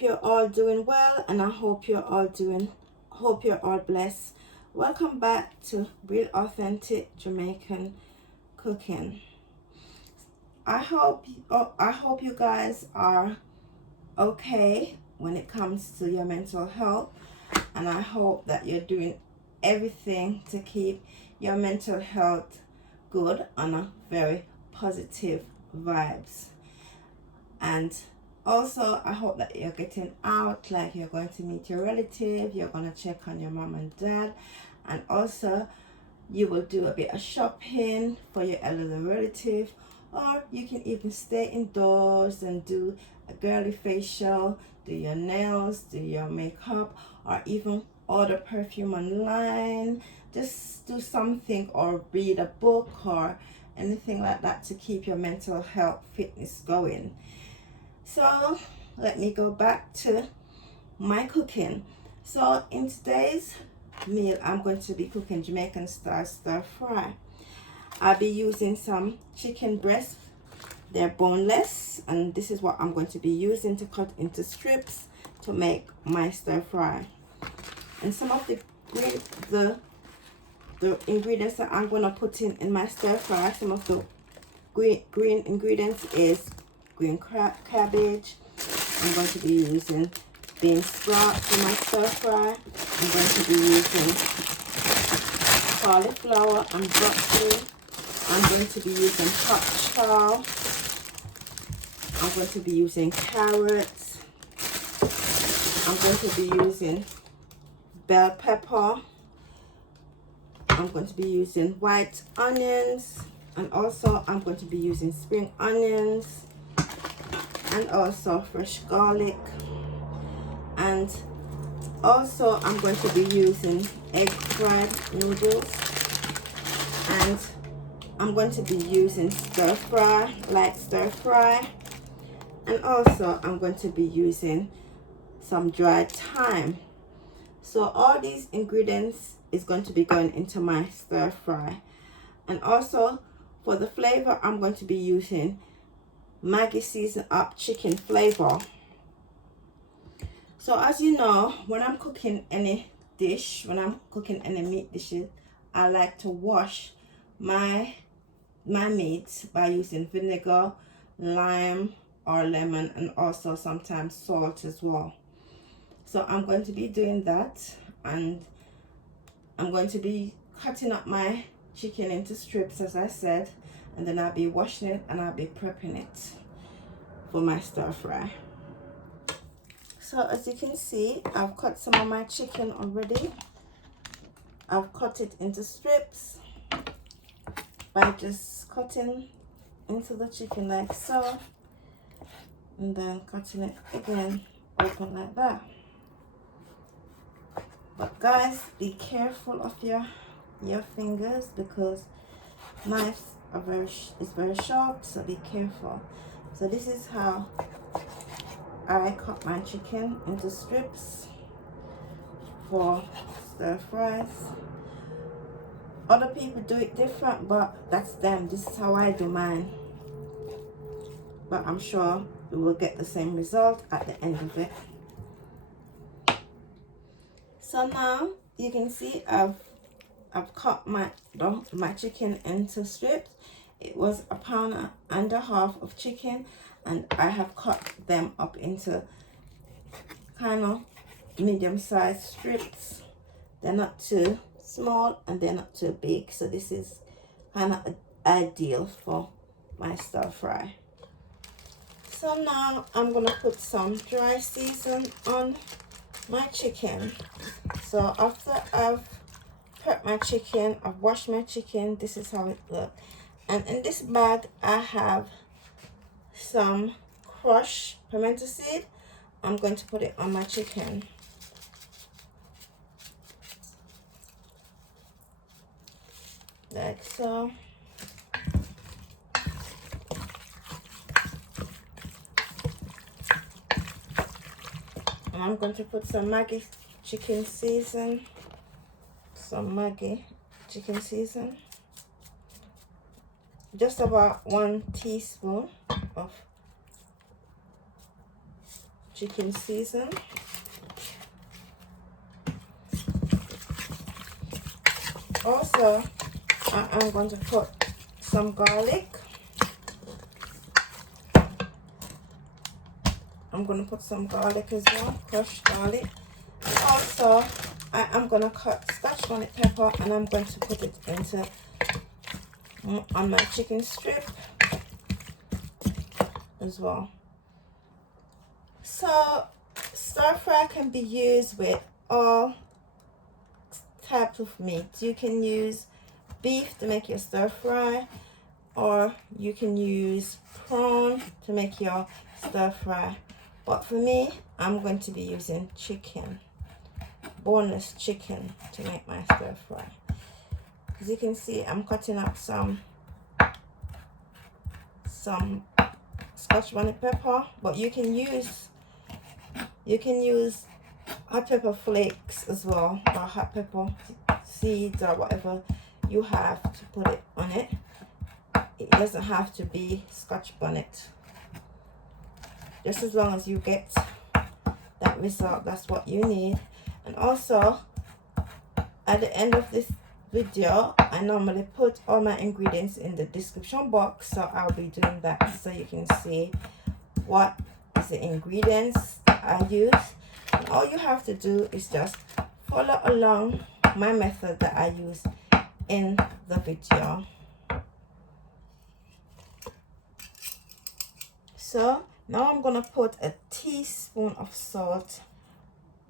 hope you're all doing well, and I hope you're all blessed. Welcome back to Real Authentic Jamaican Cooking. I hope you guys are okay when it comes to your mental health, and I hope that you're doing everything to keep your mental health good on a very positive vibes. And also, I hope that you're getting out, like you're going to meet your relative, you're going to check on your mom and dad, and also you will do a bit of shopping for your elderly relative, or you can even stay indoors and do a girly facial, do your nails, do your makeup, or even order perfume online. Just do something, or read a book or anything like that to keep your mental health fitness going. So let me go back to my cooking. So in today's meal, I'm going to be cooking Jamaican style stir fry. I'll be using some chicken breasts. They're boneless, and this is what I'm going to be using to cut into strips to make my stir fry. And some of the ingredients that I'm going to put in my stir fry, some of the green ingredients is green cabbage. I'm going to be using bean sprouts for my stir fry. I'm going to be using cauliflower and broccoli. I'm going to be using Pak Choi. I'm going to be using carrots. I'm going to be using bell pepper. I'm going to be using white onions, and also I'm going to be using spring onions, and also fresh garlic, and also I'm going to be using egg fried noodles, and I'm going to be using light stir fry, and also I'm going to be using some dried thyme. So all these ingredients is going to be going into my stir fry. And also for the flavor, I'm going to be using Maggi seasoned up chicken flavor. So as you know, when I'm cooking any dish, when I'm cooking any meat dishes, I like to wash my meat by using vinegar, lime or lemon, and also sometimes salt as well. So I'm going to be doing that, and I'm going to be cutting up my chicken into strips, as I said, and then I'll be washing it and I'll be prepping it for my stir fry. So as you can see, I've cut some of my chicken already. I've cut it into strips by just cutting into the chicken like so, and then cutting it again open like that. But guys, be careful of your fingers, because knives is very sharp, so be careful. So this is how I cut my chicken into strips for stir fries. Other people do it different, but that's them. This is how I do mine, but I'm sure we will get the same result at the end of it. So now you can see I've cut my chicken into strips. It was 1.5 pounds of chicken, and I have cut them up into kind of medium-sized strips. They're not too small and they're not too big, so this is kind of ideal for my stir fry. So now I'm gonna put some dry season on my chicken. So after I've prepped my chicken, I've washed my chicken, this is how it looks. And in this bag I have some crushed pimento seed. I'm going to put it on my chicken. Like so. And I'm going to put some Maggi chicken season. Just about 1 teaspoon of chicken season. Also, I am going to put some garlic. I'm going to put some garlic as well, crushed garlic. Also, I am going to cut Scotch bonnet pepper and I'm going to put it into on my chicken strip as well. So, stir fry can be used with all types of meat. You can use beef to make your stir fry, or you can use prawn to make your stir fry. But for me, I'm going to be using chicken, boneless chicken, to make my stir fry. As you can see, I'm cutting up some Scotch bonnet pepper, but you can use hot pepper flakes as well, or hot pepper seeds, or whatever you have to put it on it. It doesn't have to be Scotch bonnet. Just as long as you get that result, that's what you need. And also, at the end of this video, I normally put all my ingredients in the description box, so I'll be doing that so you can see what is the ingredients I use. And all you have to do is just follow along my method that I use in the video. So now I'm gonna put a teaspoon of salt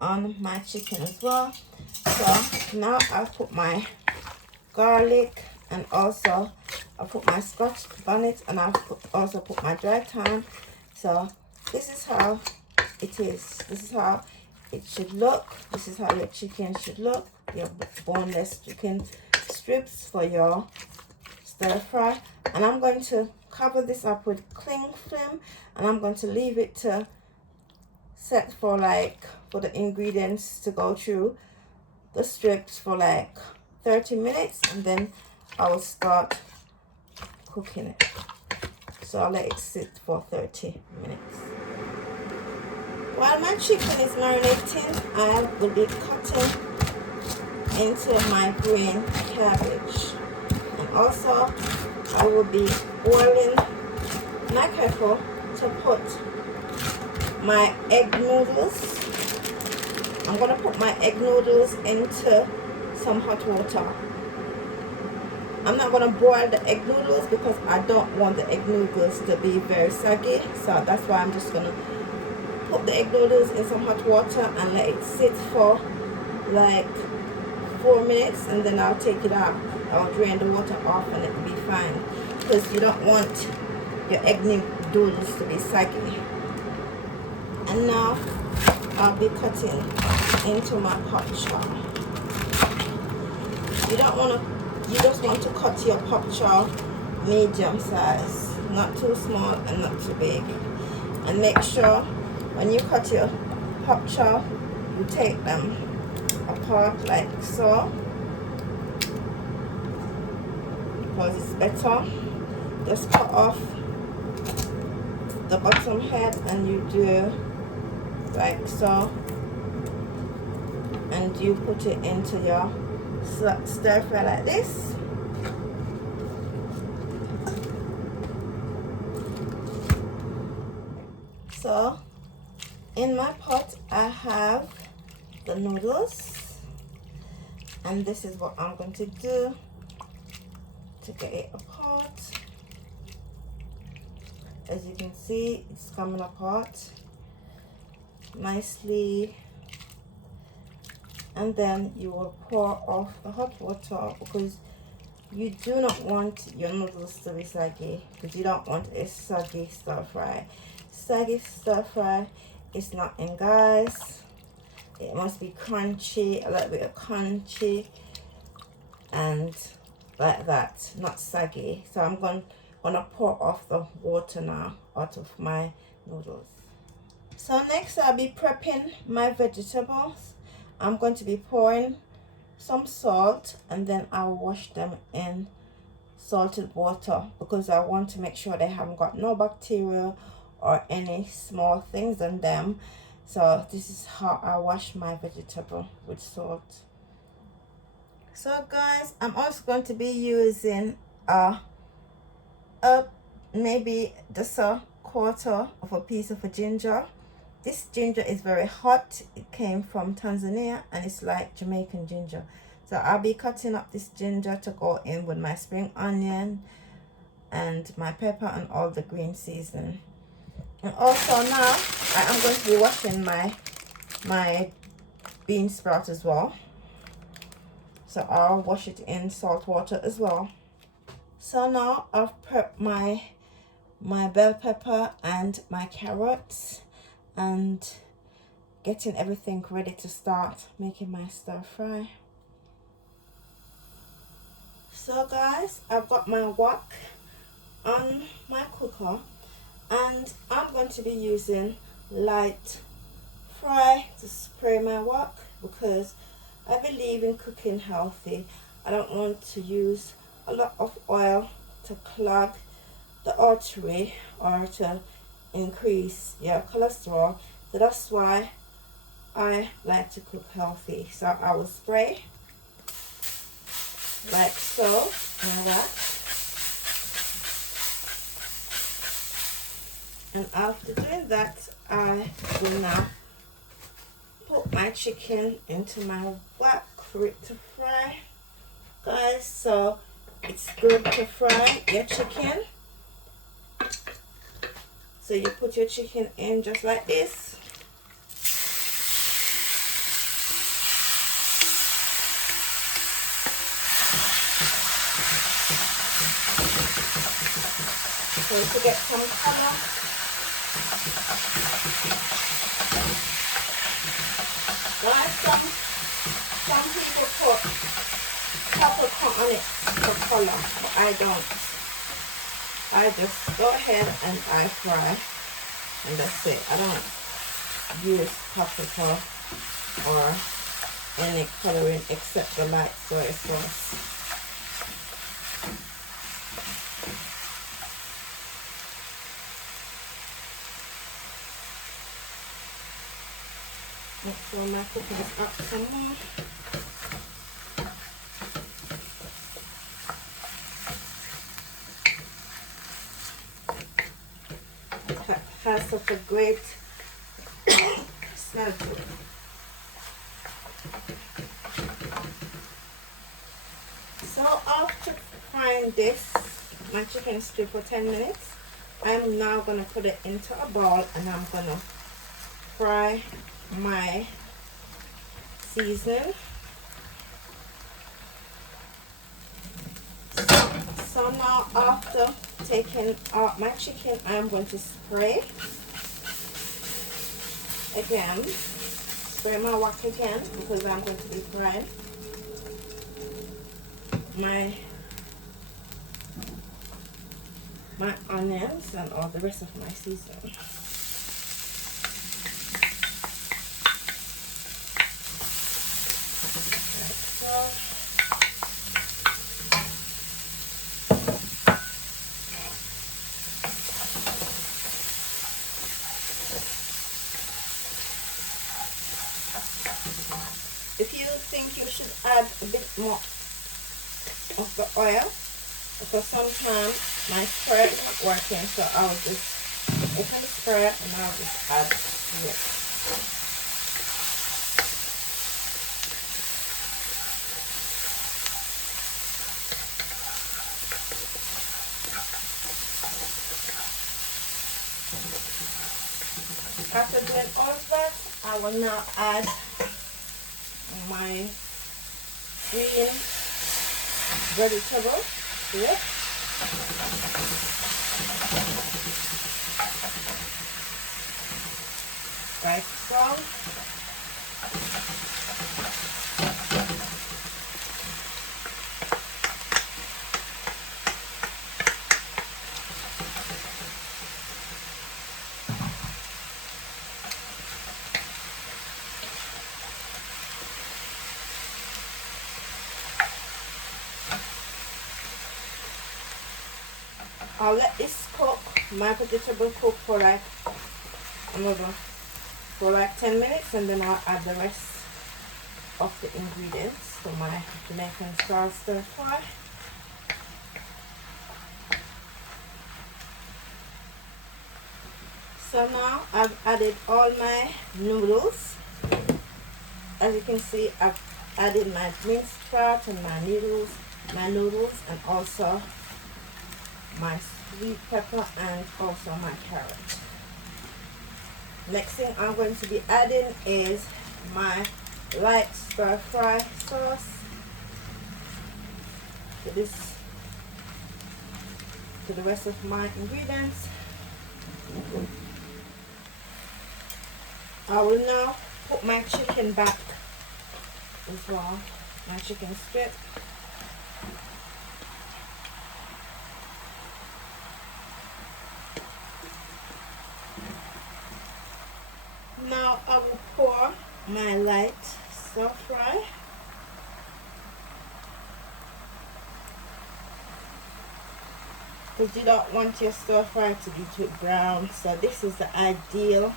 on my chicken as well. So now I'll put my garlic, and also I'll put my Scotch bonnet, and I'll also put my dry thyme. So this is how it is. This is how it should look. This is how your chicken should look. Your boneless chicken strips for your stir fry. And I'm going to cover this up with cling film, and I'm going to leave it to set for the ingredients to go through the strips for like 30 minutes, and then I will start cooking it. So I'll let it sit for 30 minutes. While my chicken is marinating, I will be cutting into my green cabbage, and also I will be boiling my kettle to put my egg noodles. I'm going to put my egg noodles into some hot water. I'm not going to boil the egg noodles because I don't want the egg noodles to be very soggy, so that's why I'm just going to put the egg noodles in some hot water and let it sit for like 4 minutes, and then I'll take it out. I'll drain the water off and it will be fine, because you don't want your egg noodles to be soggy. And now I'll be cutting into my Pak Choi. You just want to cut your Pak Choi medium size, not too small and not too big. And make sure when you cut your Pak Choi, you take them apart like so, because it's better. Just cut off the bottom head and you do like so, and you put it into your stir fry like this. So in my pot I have the noodles, and this is what I'm going to do to get it apart. As you can see, it's coming apart nicely, and then you will pour off the hot water, because you do not want your noodles to be soggy, because you don't want a soggy stir fry. Soggy stir fry is not in, guys. It must be crunchy, a little bit of crunchy, and like that, not soggy. So I'm gonna pour off the water now out of my noodles. So next I'll be prepping my vegetables. I'm going to be pouring some salt, and then I'll wash them in salted water, because I want to make sure they haven't got no bacteria or any small things on them. So this is how I wash my vegetable, with salt. So guys, I'm also going to be using a maybe just a quarter of a piece of a ginger. This ginger is very hot. It came from Tanzania and it's like Jamaican ginger. So I'll be cutting up this ginger to go in with my spring onion and my pepper and all the green seasoning. And also now I am going to be washing my bean sprout as well. So I'll wash it in salt water as well. So now I've prepped my bell pepper and my carrots and getting everything ready to start making my stir fry. So guys, I've got my wok on my cooker and I'm going to be using light fry to spray my wok because I believe in cooking healthy. I don't want to use a lot of oil to clog the artery or to increase your cholesterol. So that's why I like to cook healthy. So I will spray like so, like that. And after doing that, I will now put my chicken into my wok for it to fry. Guys, so it's good to fry your chicken. So you put your chicken in just like this. So to get some color. Guys, some people put paprika on it for color, but I don't. I just go ahead and I fry, and that's it. I don't use paprika or any coloring except the light soy sauce. So my cooking is up some more. It has such a great smell to it. So after frying this, my chicken strip for 10 minutes, I'm now going to put it into a bowl and I'm going to fry my seasoning. So now after taking out my chicken, I'm going to spray again. Spray my wok again because I'm going to be frying my onions and all the rest of my seasoning. If you think you should add a bit more of the oil, because sometimes my sprayer is not working, so I will just open the sprayer and I'll just add it. After doing all of that, I will now add my green vegetable to it. Like so. I'll let this cook my vegetable cook for like another 10 minutes, and then I'll add the rest of the ingredients to my Jamaican style stir fry. So now I've added all my noodles. As you can see, I've added my minced part and my noodles, and also my sweet pepper and also my carrot. Next thing I'm going to be adding is my light stir fry sauce to the rest of my ingredients. I will now put my chicken back as well, my chicken strip. Now I will pour my light stir fry. Because you don't want your stir fry to be too brown, so this is the ideal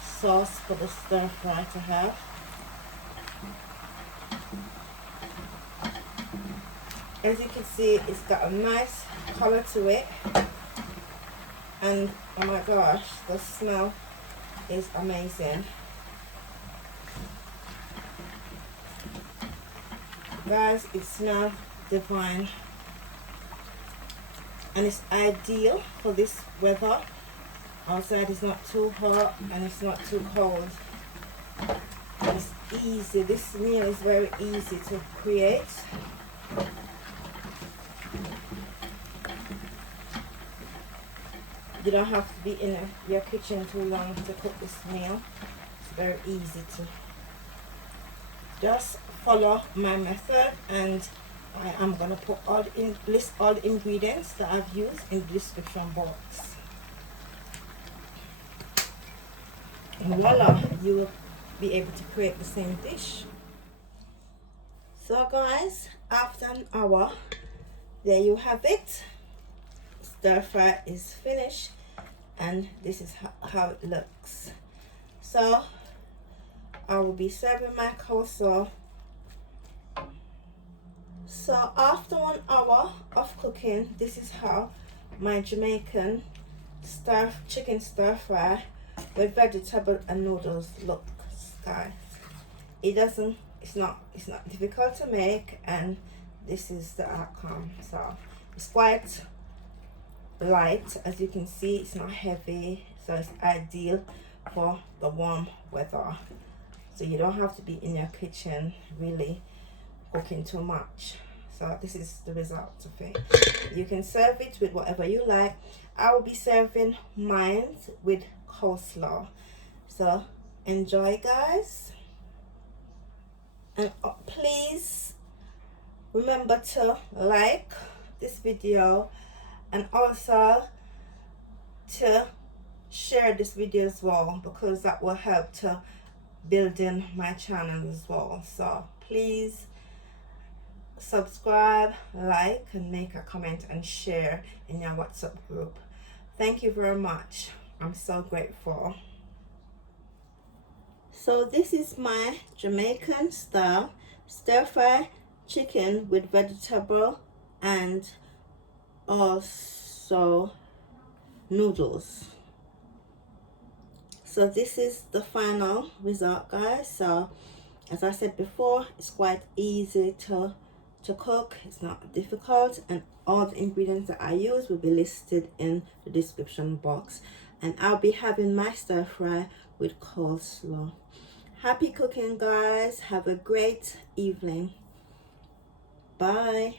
sauce for the stir fry to have. As you can see, it's got a nice color to it, and oh my gosh, the smell is amazing. Guys, it smells divine, and it's ideal for this weather. Outside is not too hot and it's not too cold. It's easy. This meal is very easy to create. You don't have to be in your kitchen too long to cook this meal. It's very easy to just follow my method, and I am going to put list all the ingredients that I've used in the description box. And voila, you will be able to create the same dish. So guys, after an hour, there you have it. Stir fry is finished, and this is how it looks. So I will be serving my coleslaw. So after 1 hour of cooking, this is how my Jamaican chicken stir fry with vegetable and noodles looks, guys. It's not difficult to make, and this is the outcome. So it's quite light, as you can see. It's not heavy, so it's ideal for the warm weather. So you don't have to be in your kitchen really cooking too much. So this is the result of it. You can serve it with whatever you like. I will be serving mine with coleslaw. So enjoy, guys, and please remember to like this video, and also to share this video as well, because that will help to building my channel as well. So please subscribe, like, and make a comment and share in your WhatsApp group. Thank you very much. I'm so grateful. So this is my Jamaican style stir fry chicken with vegetable and also noodles. So this is the final result, guys. So as I said before, it's quite easy to cook. It's not difficult, and all the ingredients that I use will be listed in the description box. And I'll be having my stir fry with coleslaw. Happy cooking, guys. Have a great evening. Bye.